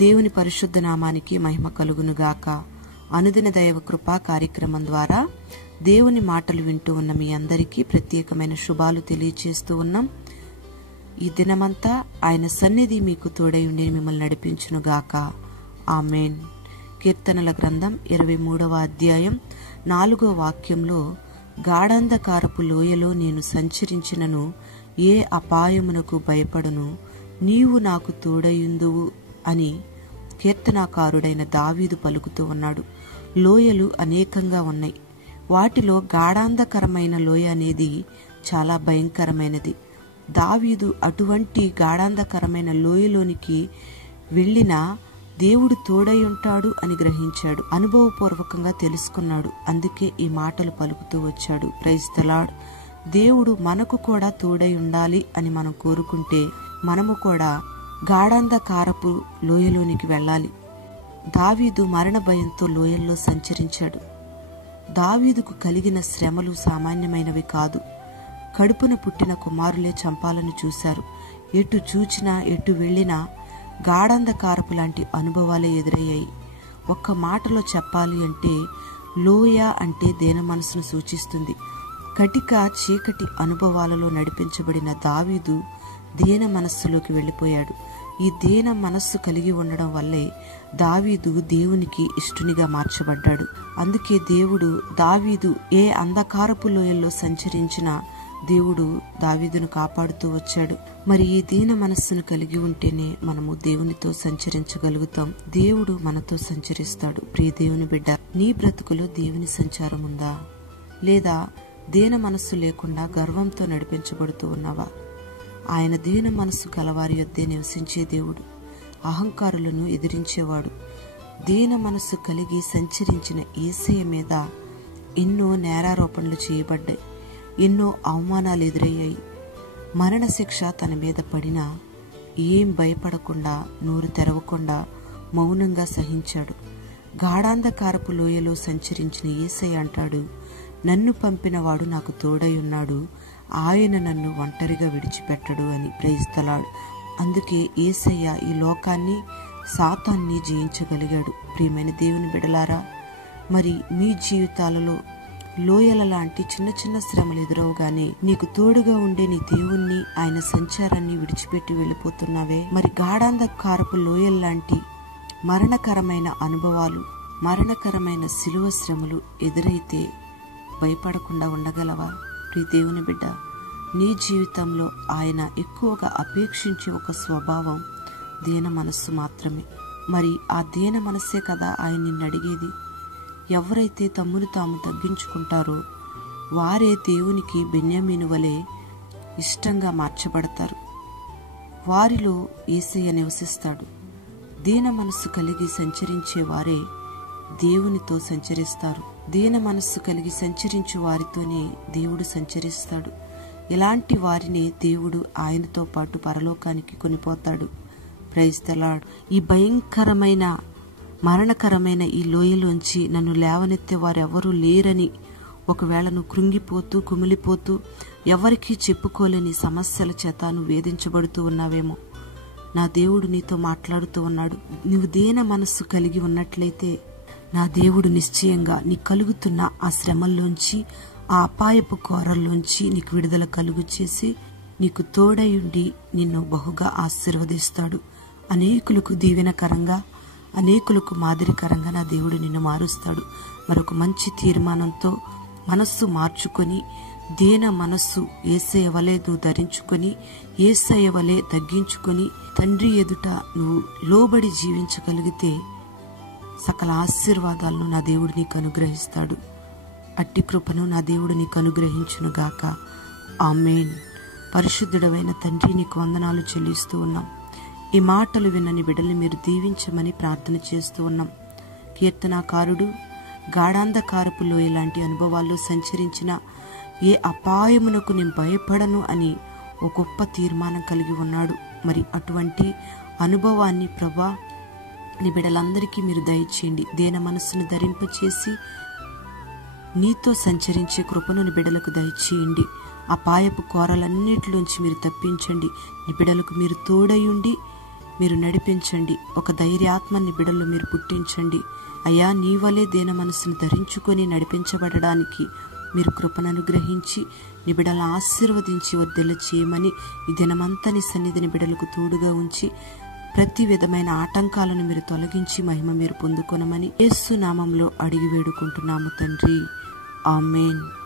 దేవుని పరిశుద్ధ నామానికి మహిమ కలుగునుగాక. అనుదిన దైవ కృపా కార్యక్రమం ద్వారా దేవుని మాటలు వింటూ ఉన్న మీ అందరికీ ప్రత్యేకమైన శుభాలు తెలియజేస్తూ ఉన్నాం. ఈ దినమంతా ఆయన సన్నిధి మీకు తోడై ఉండి మిమ్మల్ని నడిపించునుగాక. ఆమేన్. కీర్తనల గ్రంథం 23వ అధ్యాయం 4వ వాక్యంలో, గాఢాంధకారపు లోయలో నేను సంచరించినను ఏ అపాయమునకు భయపడను, నీవు నాకు తోడయుందువు అని కీర్తనాకారుడైన దావీదు పలుకుతూ ఉన్నాడు. లోయలు అనేకంగా ఉన్నాయి. వాటిలో గాఢాంధకరమైన లోయ అనేది చాలా భయంకరమైనది. దావీదు అటువంటి గాఢాంధకరమైన లోయలోనికి వెళ్ళినా దేవుడు తోడై ఉంటాడు అని గ్రహించాడు, అనుభవపూర్వకంగా తెలుసుకున్నాడు. అందుకే ఈ మాటలు పలుకుతూ వచ్చాడు. Praise the Lord. దేవుడు మనకు కూడా తోడై ఉండాలి అని మనం కోరుకుంటే మనము కూడా గాఢాంధకారపు లోయలోనికి వెళ్ళాలి. దావీదు మరణ భయంతో లోయల్లో సంచరించాడు. దావీదుకు కలిగిన శ్రమలు సామాన్యమైనవి కాదు. కడుపున పుట్టిన కుమారులే చంపాలని చూశారు. ఎటు చూచినా ఎటు వెళ్లినా గాఢాంధకారపు లాంటి అనుభవాలే ఎదురయ్యాయి. ఒక్క మాటలో చెప్పాలి అంటే లోయ అంటే దీన మనసును సూచిస్తుంది. కటిక చీకటి అనుభవాలలో నడిపించబడిన దావీదు దీన మనస్సులోకి వెళ్లిపోయాడు. ఈ దీన మనస్సు కలిగి ఉండడం వల్లే దావీదు దేవునికి ఇష్టునిగా మార్చబడ్డాడు. అందుకే దేవుడు దావీదు ఏ అంధకారపు లోయల్లో సంచరించినా దేవుడు దావీదును కాపాడుతూ వచ్చాడు. మరి ఈ దీన మనస్సును కలిగి ఉంటేనే మనము దేవునితో సంచరించగలుగుతాం. దేవుడు మనతో సంచరిస్తాడు. ప్రియ దేవుని బిడ్డ, నీ బ్రతుకులో దేవుని సంచారం ఉందా? లేదా దీన మనస్సు లేకుండా గర్వంతో నడిపించబడుతూ ఉన్నావా? ఆయన దీన మనస్సు గలవారి యొద్దే నివసించే దేవుడు. అహంకారులను ఎదిరించేవాడు. దీన మనస్సు కలిగి సంచరించిన యేసయ్య మీద ఎన్నో నేరారోపణలు చేయబడ్డాయి. ఎన్నో అవమానాలు ఎదురయ్యాయి. మరణశిక్ష తన మీద పడినా ఏం భయపడకుండా, నోరు తెరవకుండా మౌనంగా సహించాడు. గాఢాంధకారపు లోయలో సంచరించిన యేసయ్య అంటాడు, నన్ను పంపినవాడు నాకు తోడై ఉన్నాడు, ఆయన నన్ను ఒంటరిగా విడిచిపెట్టడు అని. Praise the Lord. అందుకే యేసయ్య ఈ లోకాన్ని, సాతాన్ని జయించగలిగాడు. ప్రియమైన దేవుని బిడలారా, మరి మీ జీవితాలలో లోయల లాంటి చిన్న చిన్న శ్రమలు ఎదురవగానే నీకు తోడుగా ఉండే నీ దేవుణ్ణి, ఆయన సంచారాన్ని విడిచిపెట్టి వెళ్ళిపోతున్నావే? మరి గాఢాంధకారపు లోయల లాంటి మరణకరమైన అనుభవాలు, మరణకరమైన శిలువ శ్రమలు ఎదురైతే భయపడకుండా ఉండగలవా? ప్రియ దేవుని బిడ్డ, నీ జీవితంలో ఆయన ఎక్కువగా అపేక్షించే ఒక స్వభావం దీన మనస్సు మాత్రమే. మరి ఆ దీన మనస్సే కదా ఆయన నిన్ను అడిగేది. ఎవరైతే తమ్మును తాము తగ్గించుకుంటారో వారే దేవునికి బెన్యామీను వలె ఇష్టంగా మార్చబడతారు. వారిలో యేసయ్య నివసిస్తాడు. దీన మనస్సు కలిగి సంచరించే వారే దేవునితో సంచరిస్తారు. దీన మనస్సు కలిగి సంచరించు వారితోనే దేవుడు సంచరిస్తాడు. ఇలాంటి వారిని దేవుడు ఆయనతో పాటు పరలోకానికి కొనిపోతాడు. Praise the lord. ఈ భయంకరమైన మరణకరమైన ఈ లోయలోంచి నన్ను లేవనెత్తే వారెవరూ లేరని ఒకవేళ నువ్వు కృంగిపోతూ కుమిలిపోతూ ఎవరికీ చెప్పుకోలేని సమస్యల చేత నువ్వు వేధించబడుతూ ఉన్నావేమో, నా దేవుడు నీతో మాట్లాడుతూ ఉన్నాడు. నువ్వు దీన మనస్సు కలిగి ఉన్నట్లయితే నా దేవుడు నిశ్చయంగా నీ కలుగుతున్న ఆ శ్రమల్లోంచి, ఆ అపాయపు కోరల్లోంచి నీకు విడుదల కలుగు చేసి నీకు తోడయుండి నిన్ను బహుగా ఆశీర్వదిస్తాడు. అనేకులకు దీవెనకరంగా, అనేకులకు మాదిరికరంగా నా దేవుడు నిన్ను మారుస్తాడు. మరొక మంచి తీర్మానంతో మనస్సు మార్చుకొని, దీన మనస్సు యేసయ్య వలె నువ్వు ధరించుకొని, యేసయ్య వలె తగ్గించుకొని, తండ్రి ఎదుట నువ్వు లోబడి జీవించగలిగితే సకల ఆశీర్వాదాలను నా దేవుడు నీకు అనుగ్రహిస్తాడు. అట్టి కృపను నా దేవుడు నీకు అనుగ్రహించునుగాక. ఆమేన్. పరిశుద్ధుడవైన తండ్రి, నీకు వందనాలు చెల్లిస్తూ ఉన్నాం. ఈ మాటలు విన్నని బిడ్డల్ని మీరు దీవించమని ప్రార్థన చేస్తూ ఉన్నాం. కీర్తనాకారుడు గాఢాంధకారపు లోయ లాంటి అనుభవాల్లో సంచరించిన ఏ అపాయమునకు నేను భయపడను అని ఒక గొప్ప తీర్మానం కలిగి ఉన్నాడు. మరి అటువంటి అనుభవాన్ని ప్రభా నీ బిడ్డలందరికీ మీరు దయచేయండి. దీన మనస్సును ధరింపచేసి నీతో సంచరించే కృపను నీ బిడ్డలకు దయచేయండి. అపాయపు కోరలన్నిటిలోంచి మీరు తప్పించండి. నీ బిడ్డలకు మీరు తోడయుండి మీరు నడిపించండి. ఒక ధైర్యాత్మని బిడ్డల్లో మీరు పుట్టించండి. అయ్యా, నీ వలే దీన మనసును ధరించుకొని నడిపించబడడానికి మీరు కృపను అనుగ్రహించి నీ బిడ్డలను ఆశీర్వదించి వర్ధిల్ల చేయమని ఈ దినమంతా నీ సన్నిధిని బిడ్డలకు తోడుగా ఉంచి ప్రతి విధమైన ఆటంకాలను మీరు తొలగించి మహిమ మీరు పొందుకొనమని యేసు నామంలో అడిగి వేడుకుంటున్నాము తండ్రి. ఆమేన్.